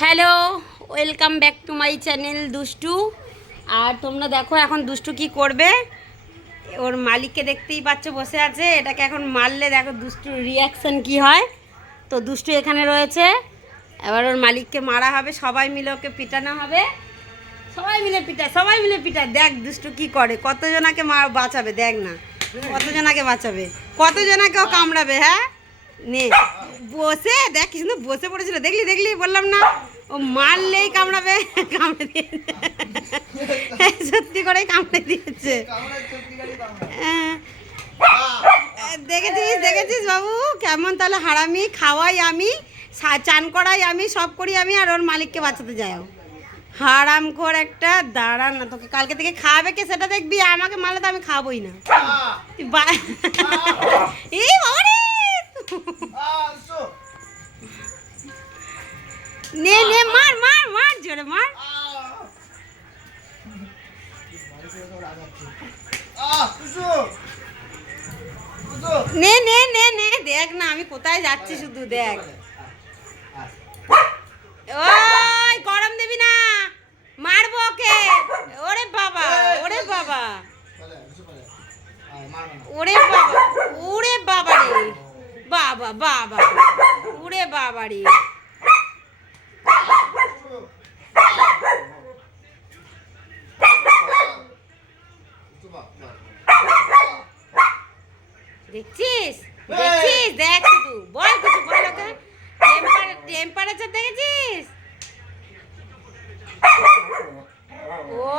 Hello, welcome back to my channel দুষ্টু। আর তোমরা দেখো এখন দুষ্টু কি করবে। ওর মালিককে দেখতেই পাচ্ছ বসে আছে, এটাকে এখন মারলে দেখো দুষ্টুর রিয়াকশান কি হয়। তো দুষ্টু এখানে রয়েছে, এবার ওর মালিককে মারা হবে, সবাই মিলে ওকে পিটানো হবে। সবাই মিলে পিটা দেখ দুষ্টু কি করে, কতজনাকে বাঁচাবে দেখ না, কতজনাকে বাঁচাবে, কতজনাকে ও কামড়াবে। হ্যাঁ নে বসে দেখ কি সুন্দর বসে পড়েছিল, দেখলি বললাম না, ও মারলেই কামড়াবে। কামড়ে দিয়েছে, সত্যি করে কামড়ে দিয়েছে। দেখেছিস বাবু কেমন তাহলে হারামি, খাওয়াই আমি, চান করাই আমি, সব করি আমি, আর ওর মালিককে বাঁচাতে যাই। হারাম খোর একটা, দাঁড়ান না, তোকে কালকে থেকে খাওয়াবে কে সেটা দেখবি, আমাকে মারলে তো আমি খাবই না। এই বাবা রে, নে নে মার মার মার জোরে মার। নে নে নে নে দেখ না আমি কোথায় যাচ্ছি, শুধু দেখ। ওই গরম দিবি না, মারবো ওকে। ওরে বাবা ওরে বাবা ওরে বাবা ওরে বাবা রে, বাবা বাবা ওরে বাবা রে। দেখছিস দেখছিস দেখ, শুধু বল কিছু বল ওকে। টেম্পারেচার দেখেছিস? ও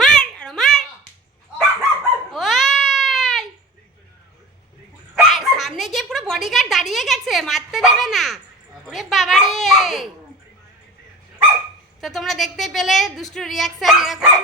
মার আরো মার। ওই সামনে গিয়ে পুরো বডিগার্ড দাঁড়িয়ে গেছে, মারতে দেবে না। ওরে বাবা রে। তো তোমরা দেখতেই পেলে দুষ্টুর রিয়াকশন এরকম।